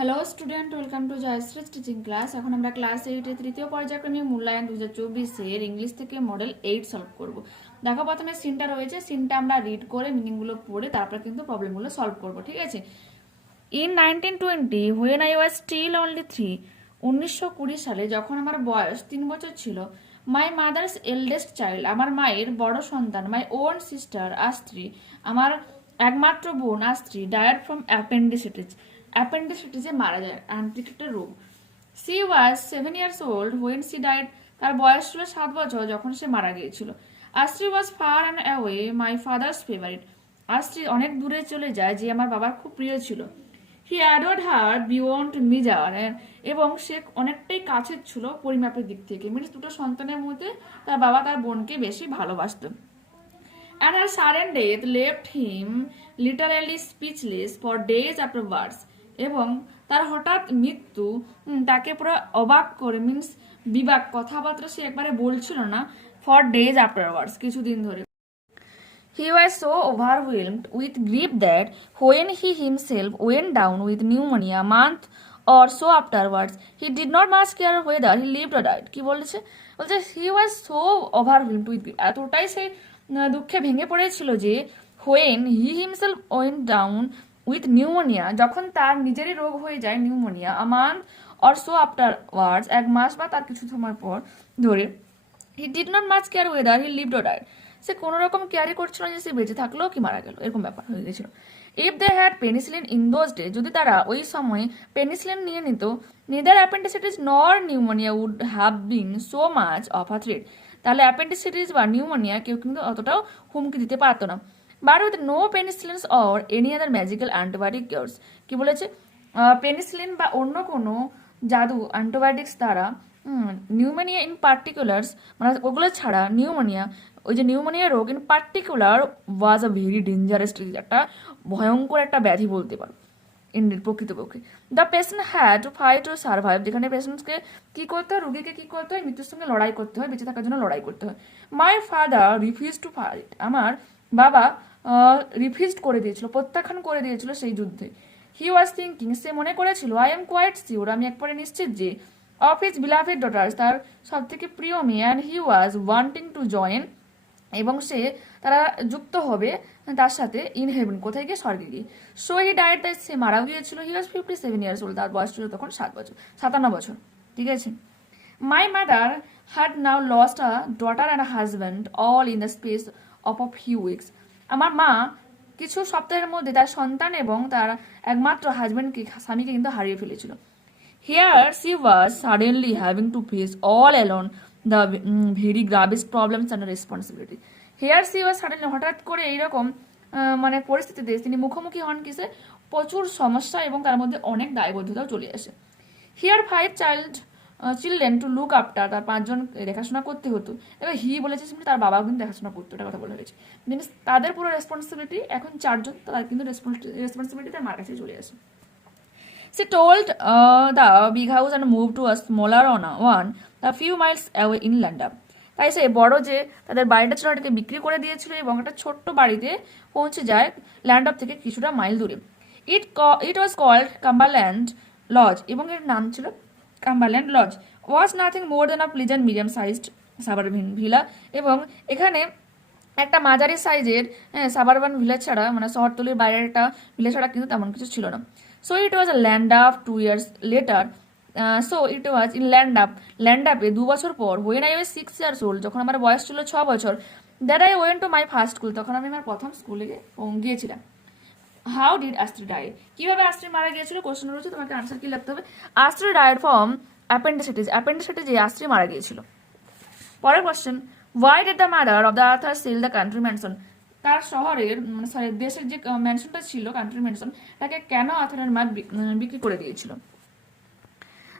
Hello student, welcome to Jayashree teaching class. এখন আমরা class 8-এর তৃতীয় পর্যায়ক্রমিক মূল্যায়ন 2024-এর ইংলিশ থেকে মডেল 8 সলভ করব। দেখো, প্রথমে সিনটা রয়েছে, সিনটা আমরা রিড করে মিনিংগুলো পড়ে তারপর কিন্তু প্রবলেমগুলো সলভ করব, ঠিক আছে? In 1920 when I was still only 3, 1920 সালে যখন আমার বয়স 3 বছর ছিল, মাই মাদার্স এল্ডেস্ট চাইল্ড, আমার মায়ের বড় সন্তান, মাই ওন সিস্টার আস্ত্রী, আমার একমাত্র বোন আস্ত্রী, ডায়ার ফ্রম অ্যাপেন্ডিসাইটিসে মারা যায়, একটা রোগ। She was 7 years old when she died, তার বয়স ছিল 7 বছর যখন সে মারা গিয়েছিল। Astrid was far and away my father's favourite, Astrid অনেক দূরে চলে যায়, যে আমার বাবার খুব প্রিয় ছিল। হি অ্যাডোর্ড হার বিয়ন্ড মিজার, এবং সে অনেকটাই কাছের ছিল পরিমাপের দিক থেকে, মিনস দুটো সন্তানের মধ্যে তার বাবা তার বোনকে বেশি ভালোবাসত। And her sudden death left him literally speechless for days afterwards. এবং তার হঠাৎ মৃত্যু তাকে পুরো অবাক করে, মিনস বিবাক, কথাবার্তা সে একবারে বলছিল না, ফর ডেজ আফটারওয়ার্ডস, কিছুদিন ধরে। He was so overwhelmed with grief that when he himself went down with pneumonia a month or so afterwards, he did not much care whether he lived or died. কি বলছে? বলছে he was so overwhelmed with grief, এতটাই সে দুঃখে ভেঙে পড়েছিল যে when he himself went down with pneumonia, যখন তার নিজেরই রোগ হয়ে যায় pneumonia, a month or so afterwards, এক মাস বা তার কিছু সময় পর ধরে, he did not much care whether he lived or died, সে কোনো রকম কেয়ারই করছিল না যে সে বেঁচে থাকলো কি মারা গেল, এরকম ব্যাপার হয়ে গেছিল। If they had penicillin in those day, যদি তারা ওই সময় পেনিসিলিন নিয়ে নিত, neither appendicitis nor pneumonia would have been so much of a threat, তাহলে অ্যাপেন্ডিসাইটিস বা নিউমোনিয়া কেউ কিন্তু অতটাও হুমকি দিতে পারতো না। But with no penicillins or any other magical antibiotic cures, কি বলেছে? পেনিসিলিন বা অন্য কোনো জাদু অ্যান্টিবায়োটিক্স দ্বারা নিউমোনিয়া ইন পার্টিকুলার্স, মানে ওগুলো ছাড়া নিউমোনিয়া, ওই যে নিউমোনিয়া রোগ in particular was a very dangerous disease, একটা ভয়ঙ্কর একটা ব্যাধি বলতে পারো প্রকৃতপক্ষে। The patient had to fight to survive, যেখানে পেশেন্টকে কি করতে হয়, রোগীকে কি করতে হয়, মৃত্যুর সঙ্গে লড়াই করতে হয়, বেঁচে থাকার জন্য লড়াই করতে হয়। My father refuse to fight, আমার বাবা রিফিউজড করে দিয়েছিল, প্রত্যাখ্যান করে দিয়েছিল সেই যুদ্ধে। হি ওয়াজ থিঙ্কিং, সে মনে করেছিল, আই এম কোয়াইট সিওর, আমি একবারে নিশ্চিত যে, অফ হিজ বিলাভেড ডটার্স, তার সব থেকে প্রিয় মেয়ে, and he was wanting to join, এবং সে তারা যুক্ত হবে তার সাথে ইন হেভেন, কোথায় গিয়ে, স্বর্গে গিয়ে। সো হি ডায়েড, তাই সে মারাও গিয়েছিল। হি ওয়াজ 57 years old, তার বয়স ছিল তখন 57 বছর, ঠিক আছে। My mother had now lost a daughter and a husband all in the space of a few weeks, আমার মা কিছু সপ্তাহের মধ্যে তার সন্তান এবং তার একমাত্র হাজব্যান্ডকে, স্বামীকে কিন্তু হারিয়ে ফেলেছিল। Here she was suddenly having to face all alone the very gravest problems and responsibility. Here she was suddenly, হঠাৎ করে এইরকম মানে পরিস্থিতিতে তিনি মুখোমুখি হন কিসে, প্রচুর সমস্যা এবং তার মধ্যে অনেক দায়বদ্ধতাও চলে আসে। Here 5 children to look after, তার 5 জন দেখাশোনা করতে হতো। এবার হি বলেছে তার বাবাও কিন্তু দেখাশোনা করতো, এটা কথা বলা হয়েছে। মিনস তাদের পুরো রেসপন্সিবিলিটি এখন 4 জন, তার কিন্তু রেসপন্সিবিলিটি তার মার কাছে চলে আসে। She told the big house and moved to a smaller one a few miles away in London. তাই সে বড় যে তাদের বাড়িটা ছিল এটাকে বিক্রি করে দিয়েছিল এবং একটা ছোট্ট বাড়িতে পৌঁছে যায় ল্যান্ডপ থেকে কিছুটা মাইল দূরে। It was called Cumberland lodge, এবং এর নাম ছিল Cumberland lodge. Was nothing more than a pleasant medium sized suburban villa, এবং এখানে একটা মাঝারি সাইজের সাবারবান ভিলা ছাড়া, মানে শহরতলির বাইরের একটা ভিলা ছাড়া কিন্তু তেমন কিছু ছিল না। So it was a land up 2 years later, so it was in ল্যান্ডআপে 2 বছর পর, when I was 6 years old, যখন আমার বয়স ছিল 6 বছর, that I went to my first school, তখন আমি আমার প্রথম স্কুলে গিয়েছিলাম। হাউ ডিড আস্ত্রী ডাই, কিভাবে আস্ত্রী মারা গিয়েছিল, কোশ্চেন রয়েছে, তোমাকে আনসার কি লিখতে হবে। আস্ত্রী ডায়েড ফ্রম অ্যাপেন্ডিসাইটিসে আস্ত্রী মারা গিয়েছিল। পরের question, why did the mother of the author sell the country mansion, তার শহরের সরি দেশের যে ম্যানশনটা ছিল, কান্ট্রি ম্যানশন, তাকে কেন আথারের মা বিক্রি করে দিয়েছিল।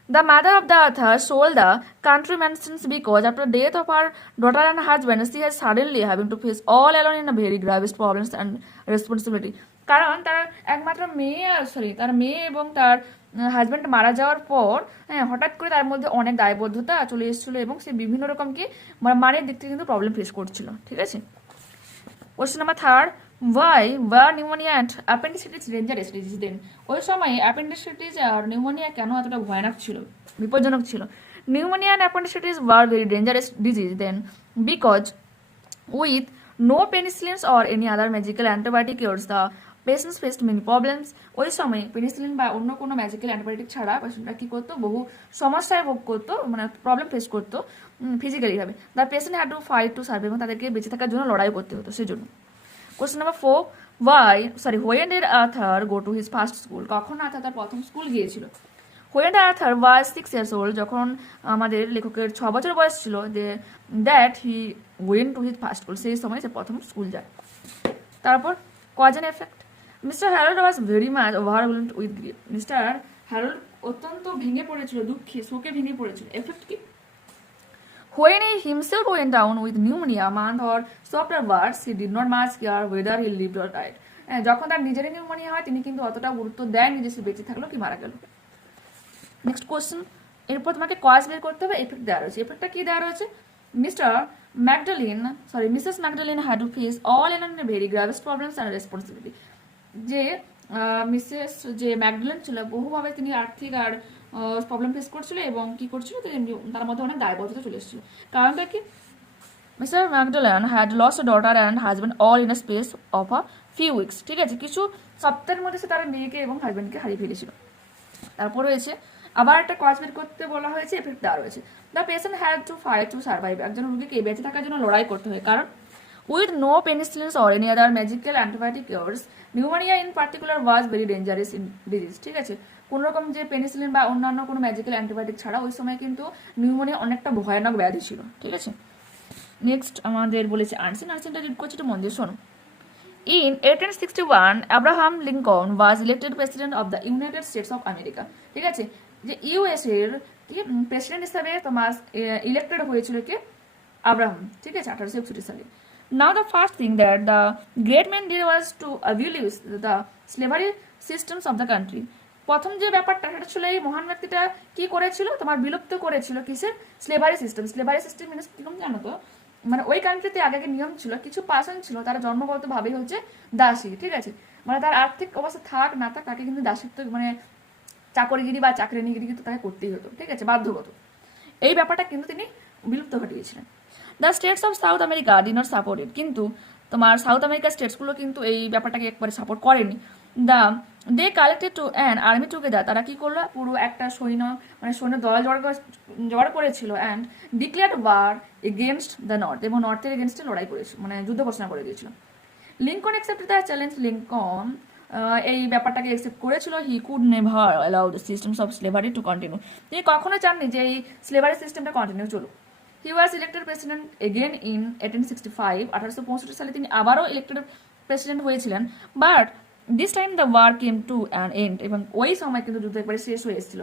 The mother of the author sold the country mansions because after the death of her daughter and husband, she has suddenly having to face all alone in a very gravest problems and responsibility. কারণ তার একমাত্র তার মেয়ে এবং তার husband মারা যাওয়ার পর হঠাৎ করে তার মধ্যে অনেক দায়বদ্ধতা চলে এসেছিল এবং সে বিভিন্ন রকম কি মানের দিক থেকে কিন্তু প্রবলেম ফেস করছিল, ঠিক আছে। Question number 3, Why were pneumonia and appendicitis dangerous disease then? ওই সময় অ্যাপেন্ডিসাইটিস আর নিউমোনিয়া কেন এতটা ভয়ানক ছিল, বিপজ্জনক ছিল? Pneumonia and appendicitis were very dangerous disease then because with no penicillins or any other magical antibiotic cures, the patients faced many problems. ওই সময় পেনিসিলিন বা অন্য কোনো ম্যাজিক্যাল অ্যান্টিবায়োটিক ছাড়া পেশেন্টরা কি করতো, বহু সমস্যায় ভোগ করতো, মানে প্রবলেম ফেস করতো ফিজিক্যালি ভাবে। The patient had to fight to survive, এবং তাদেরকে বেঁচে থাকার জন্য লড়াই করতে হতো সেজন্য। Question number 4, when did Arthur go to his first school? কখন আর্থার তার প্রথম স্কুল গিয়েছিল? When Arthur was 6 years old, যখন আমাদের লেখকের 6 বছর বয়স ছিল, that he went to his first school, সেই সময় সে প্রথম স্কুল যায়। তারপর cause and effect. Mister Harold was very much overwhelmed with grief. Mister Harold অত্যন্ত ভেঙে পড়েছিল, দুঃখে শোকে ভেঙে পড়েছিল। এফেক্ট কি? When he himself went down with pneumonia a month or so afterwards, he did not much care whether he lived or died. যখন তার নিজেরই নিউমোনিয়া হয়, তিনি কিন্তু অতটা গুরুত্ব দেয়নি যে সে বেঁচে থাকলো কি মারা গেল। নেক্সট কোশ্চেন, এরপর তোমাকে কজ বের করতে হবে, এফেক্ট দেওয়া রয়েছে। এফেক্টটা কি দেওয়া রয়েছে? Mrs Macdalin had to face all end very gravest problems and responsibility. যে মিসেস যে ম্যাকডালিন ছিল, বহুভাবে তিনি আর্থিক আর প্রবলেম ফেস করছিল এবং কি করছিল, তার মধ্যে অনেক দায়বদ্ধতা চলে এসেছিল। কারণটা কি? Mister Magdalene had lost daughter and husband all in a space of a few weeks. ঠিক আছে, কিছু সপ্তাহের মধ্যে সে তার মেয়েকে এবং হাজব্যান্ডকে হারিয়ে ফেলেছিল। তারপর রয়েছে আবার একটা কজ বের করতে বলা হয়েছে, এফেক্ট দেওয়া রয়েছে। The patient had to fight to survive, একজন রোগীকে বেঁচে থাকার জন্য লড়াই করতে হয়। কারণ with no penicillins or any other magical antibiotic cures, pneumonia in particular was very dangerous in disease. ঠিক আছে, কোন রকম যে পেনিসিলিন বা অন্যান্য কোনো ম্যাজিক্যাল অ্যান্টিবায়োটিক ছাড়া ওই সময় কিন্তু নিউমোনিয়া অনেকটা ভয়ানক ব্যাধি ছিল। ঠিক আছে, নেক্সট আমাদের বলেছে আনসিন। আনসিনটা রিড করছি, একটু মন দিয়ে শোনো। In 1861, Abraham Lincoln was elected president of the United States of America. ঠিক আছে, যে ইউএস এর কি প্রেসিডেন্ট হিসেবে তোমার ইলেক্টেড হয়েছিল কে? আব্রাহাম। ঠিক আছে, 1861 সালে। Now the first thing that the great man did was to abolish the slavery systems of the country. প্রথম যে ব্যাপারটা সেটা ছিল, এই মহান ব্যক্তিটা কি করেছিল, তোমার বিলুপ্ত করেছিল কিসের? Slavery system. Slavery system means কিরকম জানো তো? মানে ওই কান্ট্রিতে আগে নিয়ম ছিল, কিছু পার্সন ছিল তারা জন্মগত ভাবেই হচ্ছে দাসী। ঠিক আছে, মানে তার আর্থিক অবস্থা থাক না থাক, তাকে কিন্তু দাসিত্ব মানে চাকরিগিরি বা চাকরিনিগিরি কিন্তু তাকে করতেই হতো। ঠিক আছে, বাধ্যগত। এই ব্যাপারটা কিন্তু তিনি বিলুপ্ত ঘটিয়েছিলেন। The states of South America did not support it, কিন্তু তোমার সাউথ আমেরিকার স্টেটসগুলো কিন্তু এই ব্যাপারটাকে একবারে সাপোর্ট করেনি। They collected to an army together, তারা কি করলো, পুরো একটা সৈন্য দল জড় করেছিল, and declared war against the North, এবং নর্থের এগেনস্টে লড়াই করেছিল, মানে যুদ্ধ ঘোষণা করে দিয়েছিল। Lincoln accepted the challenge. Lincoln এই ব্যাপারটাকে অ্যাকসেপ্ট করেছিল। He could never allow the systems of slavery to continue, তিনি কখনো চাননি যে এই স্লেভারি সিস্টেমটা কন্টিনিউ চলুক। He was elected president again in 1865, 1865 সালে তিনি আবারও ইলেক্টেড প্রেসিডেন্ট হয়েছিলেন। But this time the war came to an end, এবং ওই সময় কিন্তু যুদ্ধ একবারে শেষ হয়ে এসেছিল।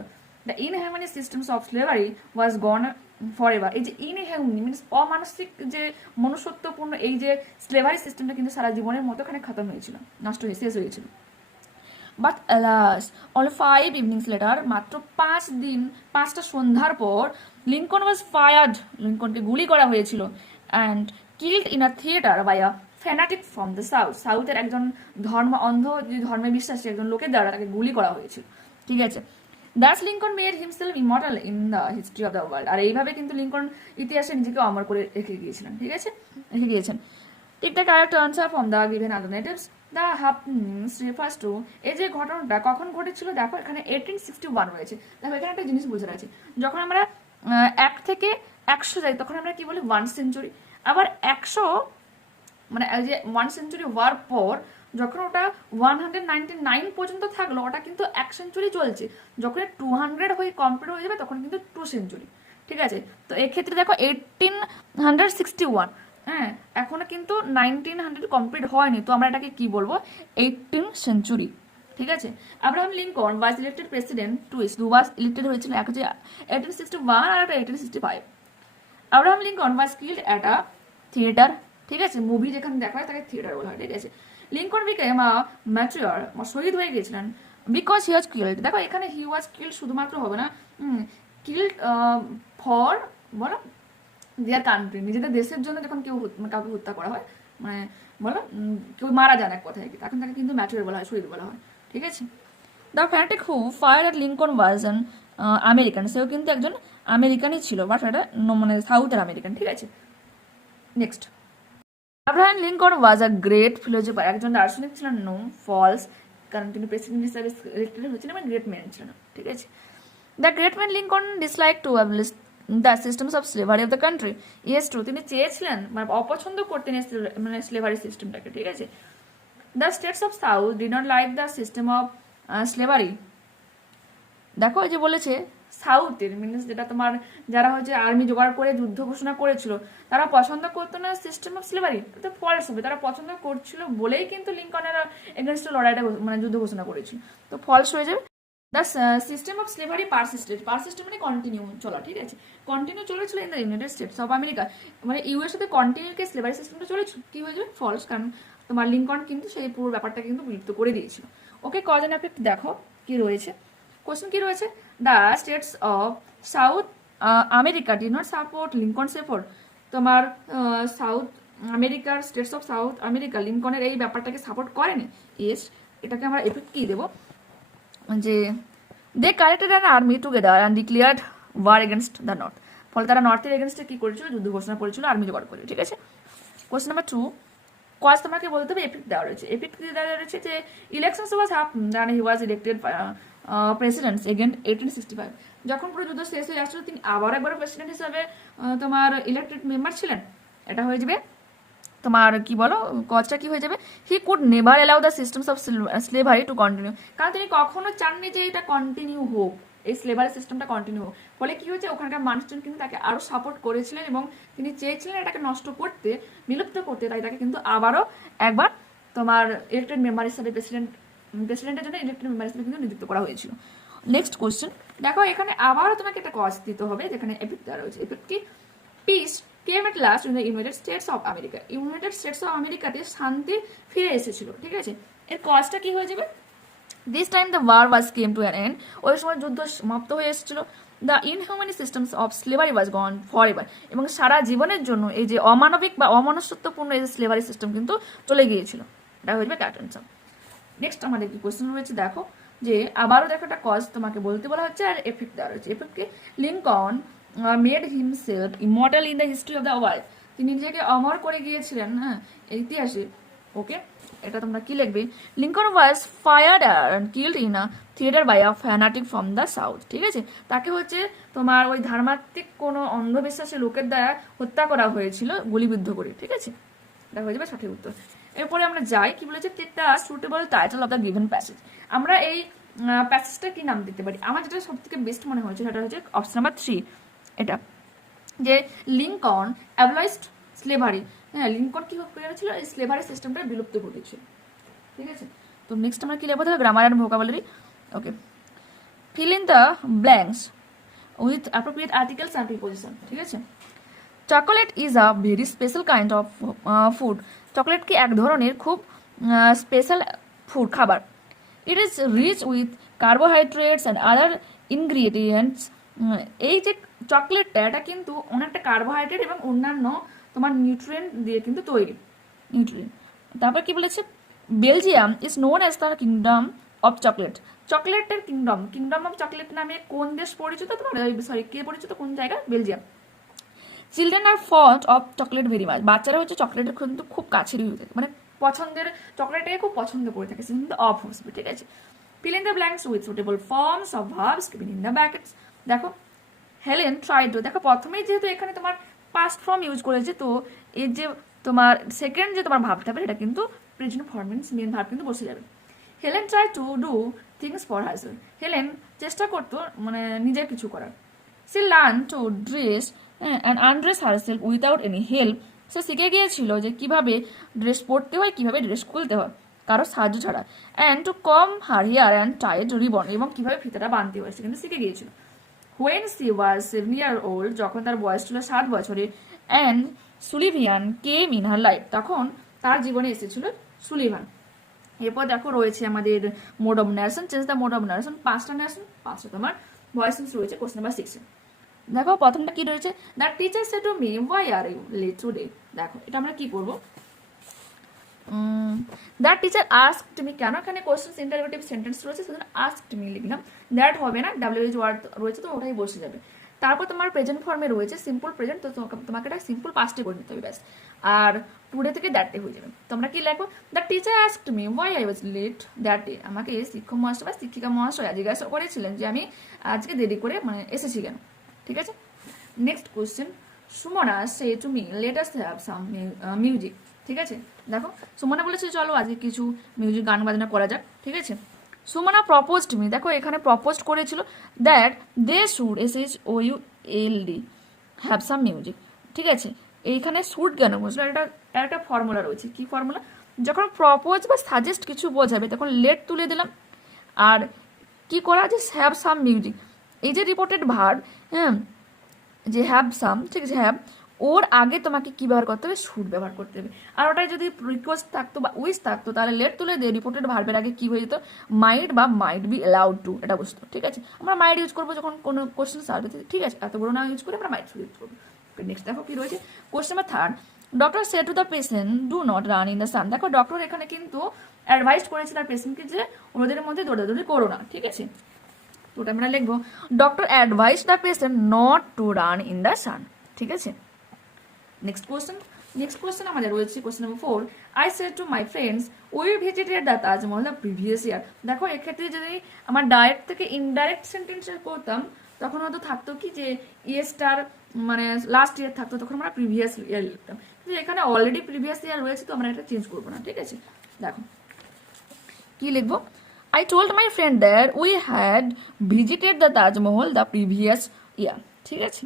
The inhuman systems of slavery was gone for ever. এই যে ইনহিউম্যান মিনস অমানসিক যে মনুষ্যত্বপূর্ণ এই যে স্লেভারি সিস্টেমটা কিন্তু সারা জীবনের মতো এখানে খতম হয়েছিল, নষ্ট হয়ে শেষ হয়েছিল। But alas only 5 evenings letter, মাত্র 5টা সন্ধ্যার পর লিঙ্কন ওয়াজ ফায়ার্ড, লিঙ্কনকে গুলি করা হয়েছিল, and killed in a theatre by a fanatic from the south. সাউথের একজন অন্ধ যে ধর্মে বিশ্বাসী একজন লোকের দ্বারা তাকে গুলি করা হয়েছিল। ঠিক আছে, thus Lincoln made himself immortal in the history of the world. আর এইভাবে কিন্তু লিঙ্কন ইতিহাসে নিজেকে অমর করে রেখে গিয়েছিলেন। ঠিক আছে, রেখে গিয়েছেন। Tick the correct answer from the given alternatives. The happenings refers to, এই যে ঘটনাটা কখন ঘটেছিল, দেখো এখানে 1861 রয়েছে। দেখো এখানে একটা জিনিস বোঝা আছে, যখন আমরা 1 থেকে 100 যাই তখন আমরা কি বলি 1 সেঞ্চুরি। আবার 100 মানে যে 1 সেঞ্চুরি হওয়ার পর যখন ওটা 199 পর্যন্ত থাকলো, ওটা কিন্তু 1 সেঞ্চুরি চলছে। যখন 200 হয়ে কমপ্লিট হয়ে যাবে তখন কিন্তু 2 সেঞ্চুরি। ঠিক আছে, তো এক্ষেত্রে দেখো 1861, হ্যাঁ এখনো কিন্তু 1900 কমপ্লিট হয়নি, তো আমরা এটাকে কি বলবো, 18 সেঞ্চুরি। ঠিক আছে, Abraham Lincoln was elected president twice, দুবার ইলেক্টেড হয়েছিল, এক হচ্ছে 1861 আর একটা 1865। Abraham Lincoln was killed at a theatre. ঠিক আছে, মুভি যেখানে দেখা হয় তাকে থিয়েটার বলা হয়। ঠিক আছে, লিঙ্কন বিকেম আ ম্যাচিওর, শহীদ হয়ে গিয়েছিলেন, বিকজ হি ওয়াজ কিল্ড। দেখো এখানে হি ওয়াজ কিল্ড শুধুমাত্র হবে না, কিল্ড ফর বলো দেয়ার কান্ট্রি, নিজেদের দেশের জন্য যখন কাউকে হত্যা করা হয়, মানে বলো কেউ মারা যান এক কথায় কি, তখন তাকে কিন্তু ম্যাচুয়ার বলা হয়, শহীদ বলা হয়, ঠিক আছে। The fanatic who fire at Lincoln was an American, সেও কিন্তু একজন আমেরিকানই ছিল, বাট এটা মানে সাউথের আমেরিকান, ঠিক আছে। Next, Abraham Lincoln was a great philosopher, একজন দার্শনিক ছিলেন, নো ফলস, কারণ তিনি প্রেসিডেন্ট হিসাবে ইলেক্টেড হয়েছিলেন এবং গ্রেট ম্যান ছিলেন, ঠিক আছে। The great man Lincoln dislike two abolish the systems of slavery of the country, yes true, তিনি চেয়েছিলেন মানে অপছন্দ করতেন মানে স্লেভারি সিস্টেমটাকে, ঠিক আছে। The states of south did not like the system of slavery, দেখো এই যে বলেছে সাউথের মিনস যেটা তোমার যারা হচ্ছে আর্মি জোগাড় করে যুদ্ধ ঘোষণা করেছিল তারা পছন্দ করতো না সিস্টেম অফ স্লেভারি, তো ফলস হবে, তারা পছন্দ করছিল বলেই কিন্তু লিঙ্কনের এগেনস্টে লড়াইটা মানে যুদ্ধ ঘোষণা করেছিল, তো ফলস হয়ে যাবে। The system of slavery persisted, persisted মানে কন্টিনিউ চলা, ঠিক আছে, কন্টিনিউ চলেছিল in the United states of America, মানে ইউএস সাথে কন্টিনিউকে স্লেভারি সিস্টেমটা চলেছিল, কি হয়ে যাবে ফলস, কারণ তোমার লিঙ্কন কিন্তু সেই পুরো ব্যাপারটা কিন্তু বিলুপ্ত করে দিয়েছিল। ওকে, কজ এন্ড এফেক্ট দেখো কি রয়েছে, কোশ্চেন কি রয়েছে, the states of South America did not support Lincoln's effort, তোমার সাউথ আমেরিকার স্টেটস অফ সাউথ আমেরিকা লিঙ্কনের এই ব্যাপারটাকে সাপোর্ট করেনি, ইয়েস, এটাকে আমরা এফেক্ট কি দেবো, যে they collected an army together and declared war against the North, ফলে তারা নর্থের এগেনস্টে কি করেছিল, যুদ্ধ ঘোষণা করেছিল আর্মি জোগাড় করে, ঠিক আছে। কোশ্চেন নাম্বার 2, কজ তোমাকে বলতে হবে এফেক্ট দেওয়া রয়েছে, এফেক্ট দেওয়া রয়েছে যে elections was happened and he was elected president again 1865, যখন পুরো যুদ্ধ শেষ হয়ে আসছিল তিনি আবার একবার প্রেসিডেন্ট হিসাবে তোমার ইলেক্টেড মেম্বার ছিলেন, এটা হয়ে যাবে তোমার কি বলো কজটা কি হয়ে যাবে, হি could never allow the systems of slavery to continue, কারণ তিনি কখনো চাননি যে এটা কন্টিনিউ হোক, এই স্লেভারি সিস্টেমটা কন্টিনিউ হোক, ফলে কি হয়েছে ওখানকার মানুষজন কিন্তু তাকে আরো সাপোর্ট করেছিলেন এবং তিনি চেয়েছিলেন এটাকে নষ্ট করতে, বিলুপ্ত করতে, তাই তাকে কিন্তু আবারও একবার তোমার ইলেক্টেড মেম্বার হিসাবে প্রেসিডেন্টের জন্য ইলেক্টেড মেম্বার হিসাবে কিন্তু নিযুক্ত করা হয়েছিল। নেক্সট কোশ্চেন দেখো, এখানে আবারও তোমাকে একটা কজ দিতে হবে, যেখানে এফেক্ট দেওয়া রয়েছে, এফেক্ট কি, piece came at last in the United states of America, United states of আমেরিকাতে শান্তি ফিরে এসেছিল, ঠিক আছে, এর কজটা কি হয়ে যাবে, this time the war was came to an end, ওই সময় যুদ্ধ সমাপ্ত হয়ে এসেছিল, the inhuman systems of slavery was gone for ever, এবং সারা জীবনের জন্য এই যে অমানবিক বা অমনুষ্যত্বপূর্ণ এই যে স্লেভারি সিস্টেম কিন্তু চলে গিয়েছিল, এটা হয়ে যাবে ক্যাপ্টেন সাম। নেক্সট আমাদের কি কোশ্চেন রয়েছে দেখো, যে আবারও দেখো একটা কজ তোমাকে বলতে বলা হচ্ছে আর এফেক্ট দেওয়া রয়েছে, এফেক্টকে Lincoln made himself immortal in the history of the world, তিনি নিজেকে অমর করে গিয়েছিলেন হ্যাঁ ইতিহাসে, ওকে, এটা তোমরা কি লিখবে, Lincoln was fired and killed in a theatre by a fanatic from the south, ঠিক আছে, তাকে হচ্ছে তোমার ওই ধার্মাত্মিক কোনো অন্ধবিশ্বাসী লোকের দ্বারা হত্যা করা হয়েছিল গুলিবিদ্ধ করে, ঠিক আছে, এটা হয়ে যাবে সঠিক উত্তর। এরপরে আমরা যাই কি বলেছে, take the suitable title of the given passage, আমরা এই প্যাসেজটা কি নাম দিতে পারি, আমার যেটা সব থেকে বেস্ট মনে হয়েছে সেটা হচ্ছে অপশন নাম্বার 3, এটা যে লিঙ্কন অ্যাবলিশড স্লেভারি, হ্যাঁ লিঙ্কন কি করেছিল, এই স্লেভারি সিস্টেমটা বিলুপ্ত ঘটেছিল, ঠিক আছে। তো নেক্সট আমরা কি লিখবো, তাহলে grammar and vocabulary, okay, fill in the blanks with appropriate articles and preposition, ঠিক আছে। Chocolate is a very special kind of food, chocolate কি এক ধরনের খুব স্পেশাল ফুড খাবার, it is rich with carbohydrates and other ingredients, এই যে চকলেটটা এটা কিন্তু অনেকটা কার্বোহাইড্রেট এবং অন্যান্য তোমার নিউট্রিয়েন্ট দিয়ে কিন্তু তৈরি, নিউট্রিয়েন্ট। তারপর কি বলেছে, Belgium is known as the kingdom of chocolate, চকলেটের কিংডম, কিংডম অফ চকলেট নামে কোন দেশ পরিচিত তোমার, সরি কে পরিচিত, কোন জায়গা, Belgium. Children are fond of chocolate very much, বাচ্চারা হচ্ছে চকলেটের কিন্তু খুব কাছেরই হয়ে থাকে, মানে পছন্দের চকলেটটাকে খুব পছন্দ করে থাকে, কিন্তু অফ হসবে, ঠিক আছে। Feel in the blanks with suitable forms of verbs given in the brackets, দেখো হেলেন ট্রাইড টু, দেখো প্রথমেই যেহেতু এখানে তোমার পাস্ট ফর্ম ইউজ করেছে, তো এর যে তোমার সেকেন্ড যে তোমার ভাবটা হবে এটা কিন্তু present form means main verb কিন্তু বসে যাবে। Helen try to do things for herself, Helen চেষ্টা করতো মানে নিজের কিছু করার, সে learn to dress and undress herself without any help, সে শিখে গিয়েছিল যে কিভাবে ড্রেস পরতে হয়, কিভাবে ড্রেস খুলতে হয় কারো সাহায্য ছাড়া, and to comb her hair and tied ribbon, এবং কিভাবে ফিতাটা বাঁধতে হয় সে কিন্তু শিখে গিয়েছিল। When she was 7 years old, যখন তার বয়স ছিল 7 বছরে, and Sullivan came in her life, তখন তার জীবনে এসেছিল সুলিভান। এরপর দেখো রয়েছে আমাদের mode of narration, change the mode of narration, 5টা ন্যারেশন, 5টা তোমার ভয়েস রয়েছে কোশ্চেন নাম্বার 6। দেখো প্রথমটা কি রয়েছে, the teacher said to me why are you late today, দেখো এটা আমরা কি করব, দ্যাট টিচার আস্কড মি, কেন এখানে কোশ্চেন ইন্টারোগেটিভ সেন্টেন্স রয়েছে সেজন্য আস্কড মি লিখলাম। দ্যাট হবে না, ডাব্লিউএইচ ওয়ার্ড রয়েছে তো ওটাই বসে যাবে। তারপর তোমার প্রেজেন্ট ফর্মে রয়েছে সিম্পল প্রেজেন্ট, তো তোমাকে এটা সিম্পল পাস্টে করে নিতে হবে ব্যাস। আর টুডে থেকে দ্যাট ডে হয়ে যাবে। তোমরা কি লিখবো? The teacher asked me why I was late that day. আমাকে শিক্ষক মহাশয় বা শিক্ষিকা মহাশয় জিজ্ঞাসা করেছিলেন যে আমি আজকে দেরি করে মানে এসেছি কেন। ঠিক আছে, next question, Sumana say to me let us have some music. ঠিক আছে, দেখো সুমনা বলেছে চলো আজকে কিছু মিউজিক গান বাজনা করা যাক। ঠিক আছে, সুমনা প্রপোজড মি, দেখো এখানে প্রপোজ করেছিল that they should SHOULD have some music. ঠিক আছে, এইখানে শুড কেন বুঝলো, একটা ফর্মুলা রয়েছে। কি ফর্মুলা? যখন প্রপোজ বা সাজেস্ট কিছু বোঝাবে তখন লেট তুলে দিলাম, আর কি করা আছে হ্যাভ সাম মিউজিক, এই যে রিপোর্টেড ভার্ব, হ্যাঁ যে হ্যাভ সাম, ঠিক আছে হ্যাভ, ওর আগে তোমাকে কি ব্যবহার করতে হবে? শুড ব্যবহার করতে হবে। আর ওটাই যদি রিকোয়েস্ট থাকতো বা উইশ থাকতো তাহলে লেট তুলে দিয়ে রিপোর্টেড ভার্বের আগে কি হয়ে যেত? মাইট বা মাইট বি অ্যালাউড টু, এটা বুঝতো। ঠিক আছে, আমরা মাইট ইউজ করবো যখন কোনো কোশ্চেন সার্ভ, ঠিক আছে, এত বড় না ইউজ করে আমরা মাইট ইউজ করবো। নেক্সট দেখো কি রয়েছে, question number 3, doctor say to the patient do not run in the sun. দেখো ডক্টর এখানে কিন্তু অ্যাডভাইস করেছে তার পেশেন্টকে যে রোদের মধ্যে দৌড়াদৌড়ি করো না। ঠিক আছে, তো ওটা আমরা লিখবো doctor advice the patient not to run in the sun. ঠিক আছে, নেক্সট কোশ্চেন আমাদের রয়েছে question number 4, I said to my friends we visited the Taj Mahal the previous year. দেখো এক্ষেত্রে যদি আমার ডাইরেক্ট থেকে ইনডাইরেক্ট সেন্টেন্স করতাম তখন হয়তো থাকতো কি যে ইয়েস্টার মানে লাস্ট ইয়ার থাকতো, তখন আমরা প্রিভিয়াস ইয়ার লিখতাম। কিন্তু এখানে অলরেডি প্রিভিয়াস ইয়ার রয়েছে তো আমরা এটা চেঞ্জ করবো না। ঠিক আছে, দেখো কি লিখবো, I told my friend that we had visited the Taj Mahal the previous year. ঠিক আছে,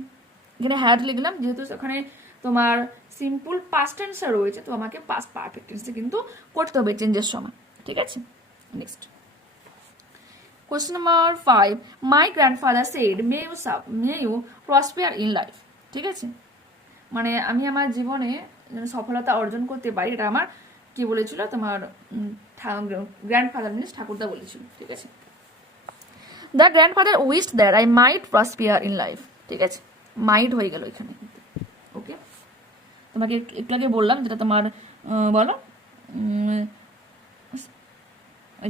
এখানে হ্যাড লিখলাম যেহেতু ওখানে তোমার সিম্পল পাস্ট টেন্স রয়েছে তো আমাকে পাস্ট পারফেক্ট টেন্সে কিন্তু করতে হবে চেঞ্জের সময়। ঠিক আছে, next question number 5, my grandfather said may you prosper in life. ঠিক আছে, মানে আমি আমার জীবনে সফলতা অর্জন করতে পারি, এটা আমার কি বলেছিল তোমার গ্র্যান্ডফাদার মিনস ঠাকুরদা বলেছিল। ঠিক আছে, the grandfather wished that I might prosper in life. ঠিক আছে, মাইট হয়ে গেল এখানে। ওকে, তোমাকে একটু আগে বললাম যেটা তোমার বলো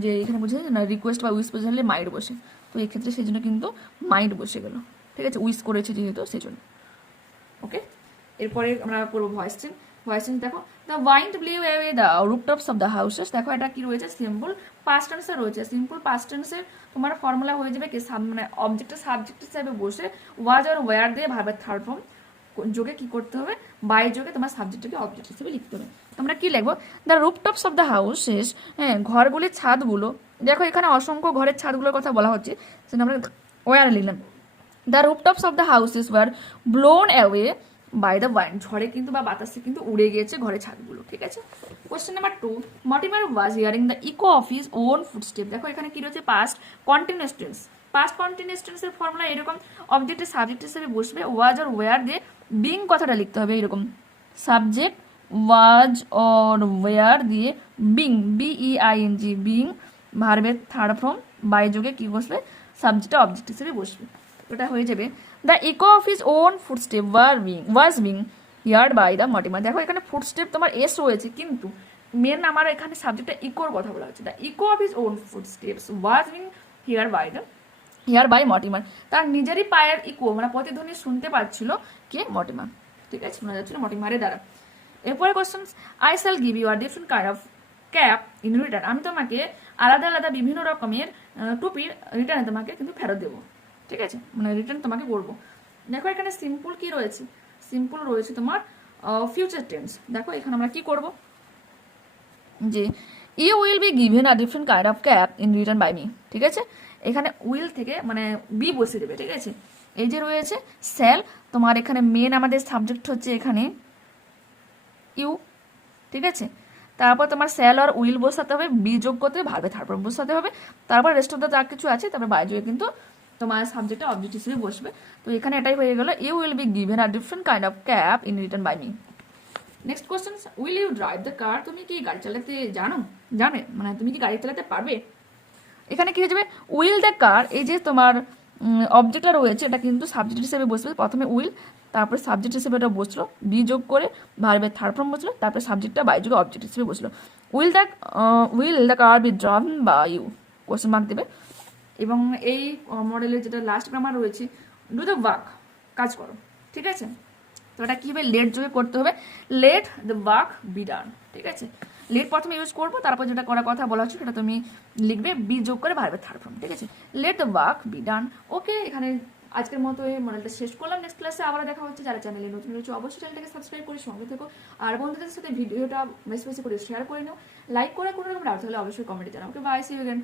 যে এখানে বুঝে না রিকোয়েস্ট বা উইশ বোঝালে মাইট বসে, তো এই ক্ষেত্রে সেই জন্য কিন্তু মাইট বসে গেল। ঠিক আছে, উইশ করেছে যেহেতু সেই জন্য। ওকে, এরপরে আমরা করবো ভয়েস চেঞ্জ। দেখো the wind blew away the rooftops of the houses. দেখো এটা কি রয়েছে? সিম্পল পাস্ট টেন্সে রয়েছে। সিম্পল পাস্ট টেন্সের তোমার ফর্মুলা হয়ে যাবে কি মানে অবজেক্টের সাবজেক্ট হিসাবে বসে ওয়াজ আর ওয়ার দিয়ে ভার্বের থার্ড ফর্ম যোগে কি করতে হবে? বাই যোগে তোমার সাবজেক্টটাকে অবজেক্ট হিসেবে লিখতে হবে। তোমরা কি লিখবো? The rooftops of the houses, হ্যাঁ ঘরগুলির ছাদগুলো। দেখো এখানে অসংখ্য ঘরের ছাদগুলোর কথা বলা হচ্ছে, সেটা আমরা ওয়ার লিখলাম। The rooftops of the houses were blown away by the wind, ঝড়ে কিন্তু বা বাতাসে কিন্তু উড়ে গিয়েছে ঘরের ছাদগুলো। ঠিক আছে, question number 2, Mortimer was hearing the echo of his own footstep. দেখো এখানে কি রয়েছে? Past continuous tense. Past continuous টেন্সের ফর্মুলা এরকম, অবজেক্টের সাবজেক্ট হিসেবে বসবে ওয়াজ আর ওয়ার দিয়ে বিং কথাটা লিখতে হবে এরকম, সাবজেক্ট ওয়াজ অর ওয়ার দিয়ে বিং BEING বিং ভার্বের থার্ড ফর্ম বাই যোগে কি বসবে? সাবজেক্টটা অবজেক্ট হিসেবে বসবে। ওটা হয়ে যাবে the echo of his own footstep was being heard by the Mortimer. দেখো এখানে ফুটস্টেপ তোমার এস রয়েছে কিন্তু মেন আমার এখানে সাবজেক্টটা ইকোর কথা বলা হচ্ছে। The echo of his own footsteps was being hear by Mortimer. তার নিজেরই পায়ের ইকো মানে প্রতিধ্বনি শুনতে পাচ্ছিল কে? মর্টিমার। ঠিক আছে, শোনা যাচ্ছিল মর্টিমারের দ্বারা। এরপরে question, I shall give you a different kind of cap in return. আমি তোমাকে আলাদা আলাদা বিভিন্ন রকমের টুপির রিটার্নে তোমাকে কিন্তু ফেরত দেবো। ঠিক আছে, মানে রিটার্ন তোমাকে করবো। দেখো এখানে সিম্পল কি রয়েছে? সিম্পল রয়েছে তোমার ফিউচার টেন্স। দেখো এখানে আমরা কি করব যে you will be given a different kind of cap in return by me. ঠিক আছে, এখানে উইল থেকে মানে বি বসে দেবে। ঠিক আছে, এই যে রয়েছে স্যাল, তোমার এখানে মেন আমাদের সাবজেক্ট হচ্ছে এখানে ইউ। ঠিক আছে, তারপর তোমার স্যাল আর উইল বসাতে হবে, বি যোগ করতে হবে, ভার্বে থার্ড ফর্ম বসাতে হবে, তারপর রেস্ট অফ দ্য যা কিছু আছে তারপর বাই যোগে কিন্তু তোমার সাবজেক্টটা অবজেক্ট হিসেবে বসবে। তো এখানে এটাই হয়ে গেল, you will be given a different kind of cap in return by me. Next question, will you drive the car. তুমি কি গাড়ি চালাতে জানে মানে তুমি কি গাড়ি চালাতে পারবে? এখানে কি হয়ে যাবে? উইল দ্য কার, এই যে তোমার অবজেক্টটা রয়েছে এটা কিন্তু সাবজেক্ট হিসেবে বসবে। প্রথমে উইল, তারপরে সাবজেক্ট হিসেবে এটা বসলো, বি যোগ করে ভার্বের থার্ড ফর্ম বসলো, তারপরে সাবজেক্টটা বাই যোগে অবজেক্ট হিসেবে বসলো। Will the car be driven by you, question mark দেবে। এবং এই মডেলের যেটা লাস্ট গ্রামার রয়েছে, ডু দ্য ওয়ার্ক, কাজ করো, ঠিক আছে। তো এটা কী হবে, লেট যোগে করতে হবে, লেট দ্য ওয়ার্ক বি ডান, ঠিক আছে। লেট প্রথমে ইউজ করবো, তারপর যেটা করার কথা বলা হচ্ছে সেটা তুমি লিখবে বি যোগ করে ভার্বের থার্ড ফর্ম, ঠিক আছে। Let the work be done. Okay, এখানে আজকের মতো এই মডেলটা শেষ করলাম। নেক্সট ক্লাসে আবার দেখা হচ্ছে। যারা চ্যানেলে নতুন রয়েছে অবশ্যই চ্যানেলটাকে সাবস্ক্রাইব করে সঙ্গে থেকো, আর বন্ধুদের সাথে ভিডিওটা বেশি বেশি করে শেয়ার করে নাও, লাইক করে কোনো রকম ডাউট হলে অবশ্যই কমেন্টে জানাও। ওকে, বাই, সি ইউ অ্যাগেন।